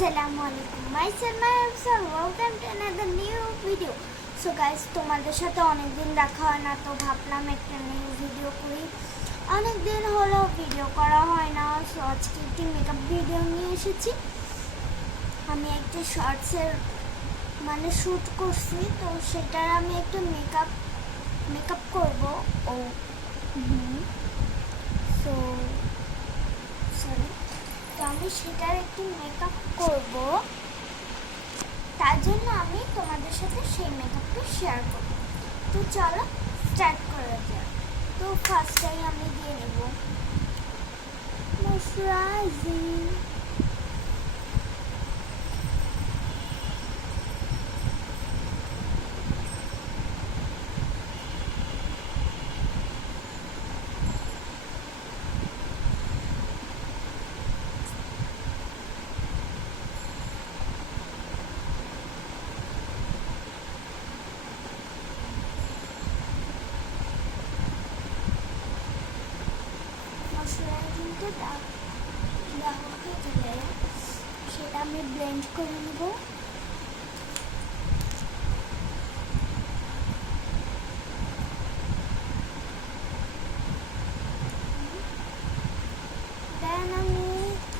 Assalamualaikum. Myself and welcome to another new video. So guys, তোমাদের সাথে অনেকদিন দেখা হয় না, তো ভাবলাম একটা নিউ ভিডিও করি। অনেকদিন হলো ভিডিও করা হয় না, সো আজকে একটি মেকআপ ভিডিও নিয়ে এসেছি। আমি একটা শর্টসের শ্যুট করছি, তো সেটার আমি একটা মেকআপ করব। সো সরি, তো আমি সেটার একটি মেকআপ করব, তার জন্য আমি তোমাদের সাথে সেই মেকআপটা শেয়ার করব। তো চলো স্টার্ট করা যাক। তো ফার্স্টেই আমি দিয়ে নেব ময়শ্চারাইজিং। ময়শ্চারাইজিংটা দেওয়া হয়ে গেলে সেটা আমি ব্লেন্ড করে নেব। দেন আমি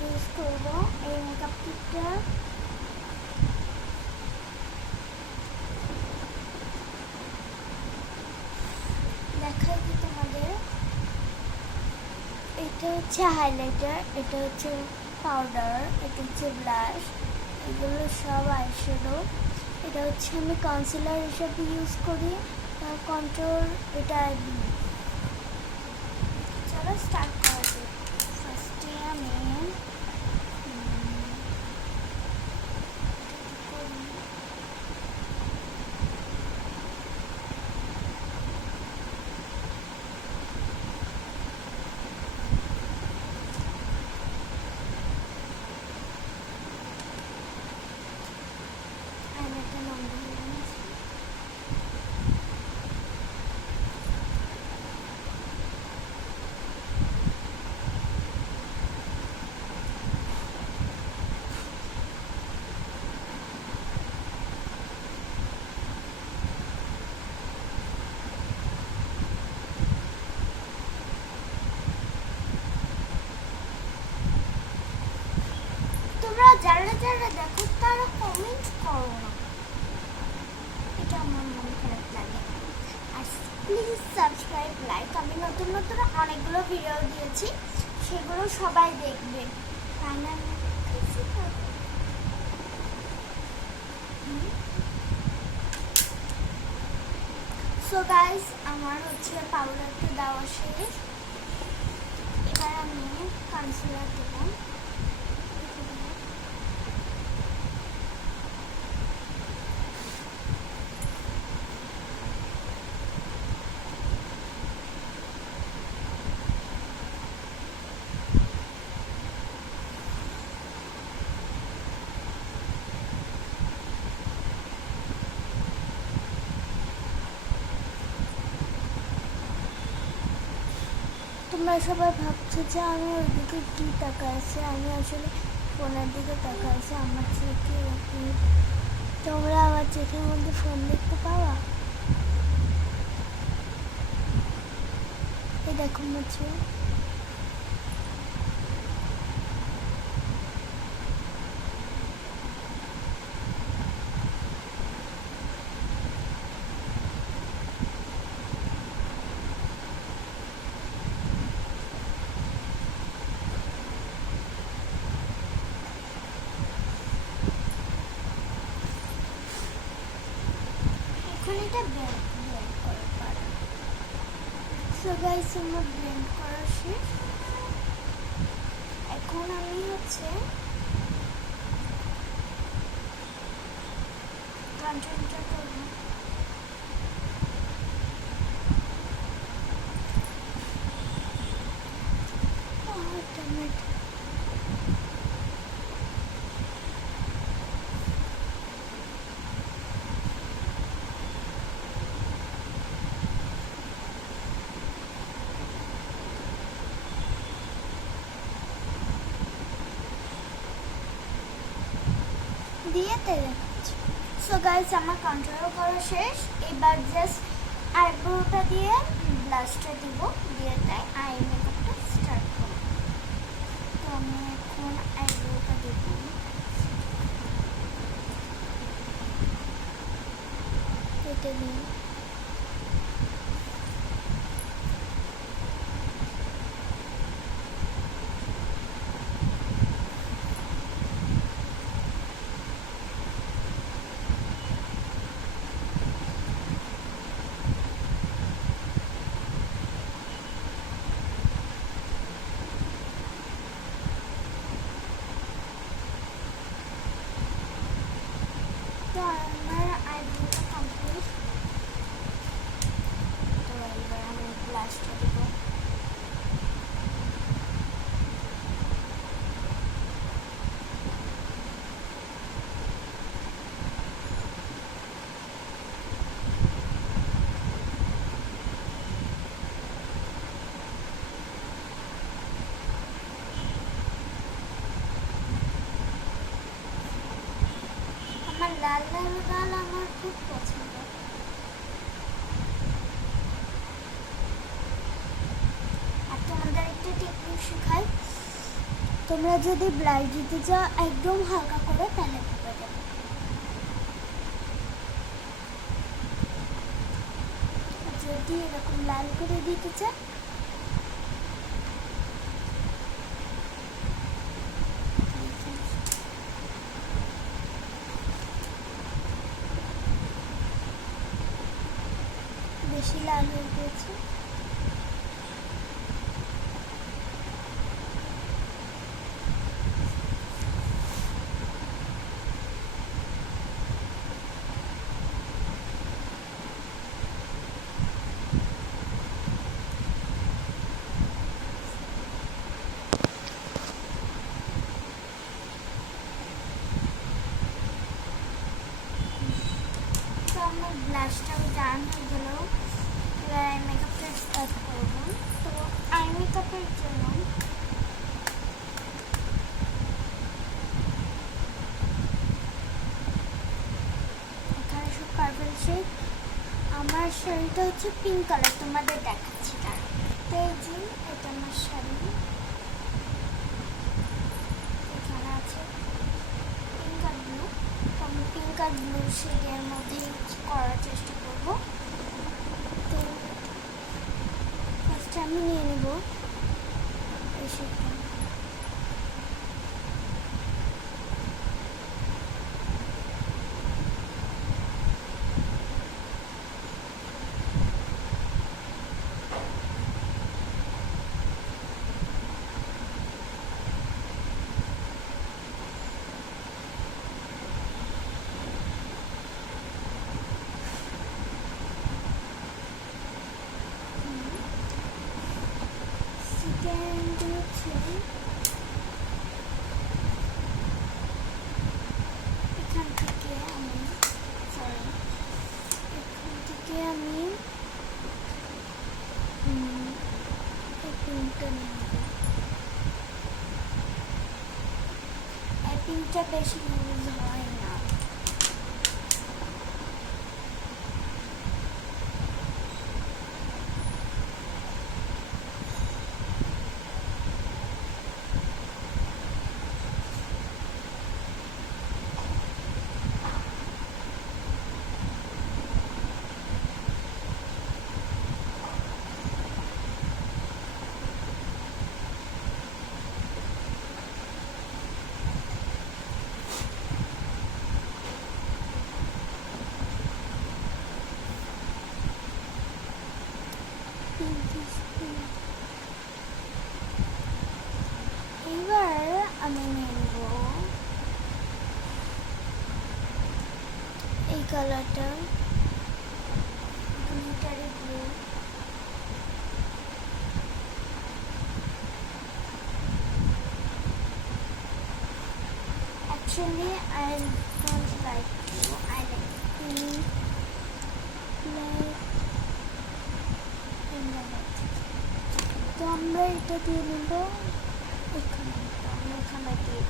ইউজ করব এই মেকআপ কিটটা। দেখাই কি তোমাদের, এটা হচ্ছে হাইলাইটার, এটা হচ্ছে পাউডার, এটা হচ্ছে ব্লাশ, এগুলো সব আইশ্যাডো। এটা হচ্ছে আমি কনসিলার হিসাবে ইউজ করি, কন্ট্রোল এটা। চলো স্টার্ট করা যাক। ফার্স্টে আমি যারা যারা দেখো তারা কমেন্ট করো না, এটা আমার মন খারাপ লাগে। আর প্লিজ সাবস্ক্রাইব, লাইক। আমি নতুন নতুন অনেকগুলো ভিডিও দিয়েছি, সেগুলো সবাই দেখবে। সো গাইস, আমার হচ্ছে পাউডারটা দেওয়া শেষ। এবার আমি কনসিলার দেবো। তোমরা সবাই ভাবছো যে আমি ওইদিকে কী টাকা আছে, আমি আসলে ফোনের দিকে টাকা আছে। আমার চোখে তোমরা আমার চোখের মধ্যে ফোন দেখতে পাওয়া, এই দেখো মুছে। এটা ব্লেন্ড করার পারে। সো গাইস, আমার ব্লেন্ড করা শেষ। এখন আমি হচ্ছে কন্ট্রোলটা করবো। দিয়ে তেলে ভাজছি। সো গাইস আমার কন্ট্রোল করা শেষ, এবার জাস্ট আইব্রোটা দিয়ে ব্লাশটা দিব, দিয়ে তাই আই মেকআপটা স্টার্ট করব। তো আমি এখন আইব্রোটা দেব, এটা দিই। তো আমার আইব্রোটা কমপ্লিট। তো এবার আমি ব্লাশটা দেবো। আমার লাল লাল গাল আমার খুব পছন্দ। আর তোমাদের একটা টেকনিক শেখাই, তোমরা যদি ব্লাশ দিতে চাও একদম হালকা করে তাহলে হবে যাবে। যদি এরকম লাল করে দিতে চাও বেশি লাল হয়ে গেছে। তো আমার ব্লাশটাও ডান হয়ে গেল, এবার আই মেকআপটা স্টার্ট করবো। তো আই মেকআপের জন্য এখানে সব পার্পল শেড। আমার শাড়িটা হচ্ছে পিঙ্ক কালার, তোমাদের দেখাচ্ছি তার। তো এই যে এটা আমার শাড়ি, এখানে আছে পিঙ্ক আর ব্লু। তো আমি পিঙ্ক আর ব্লু শেডের মধ্যে করার চেষ্টা করবো। তো ফার্স্টে আমি নিয়ে নেব এই শেডটা। সেকেন্ড হচ্ছে এখান থেকে আমি এই পিঙ্কটা নিয়ে নেব। এই পিঙ্কটা বেশি ইউজ হয় না। এবার আমি নেব এই কালারটা, glittery blue. Actually, I don't like blue. I like pink, black, and white. তো আমরা এটা দিয়ে নেব, এখানে আমরা এখানে দিয়ে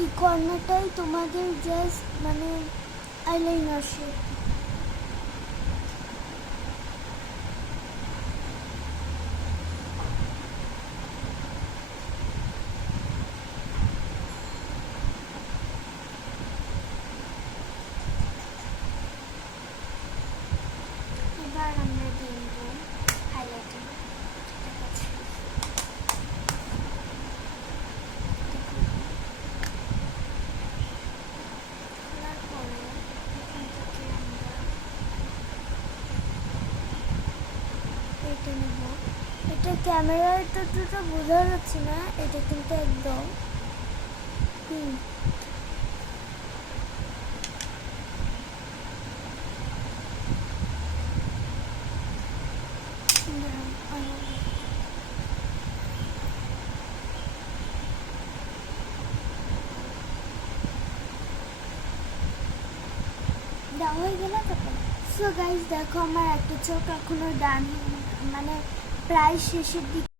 এই কর্নারটাই তোমাদের জাস্ট মানে আইলাইনার শেড। এবার আমরা দিয়ে দেবো হাইলাইটার। ঠিক আছে, খোলার পরে এখান থেকে আমরা এটা নেব। এটা ক্যামেরায় তো বোঝা যাচ্ছে না, এটা কিন্তু একদম দেওয়া হয়ে গেলে তারপর সো গাইজ দেখো আমার একটা চোখ এখনো ডান মানে প্রায় শেষের দিকে।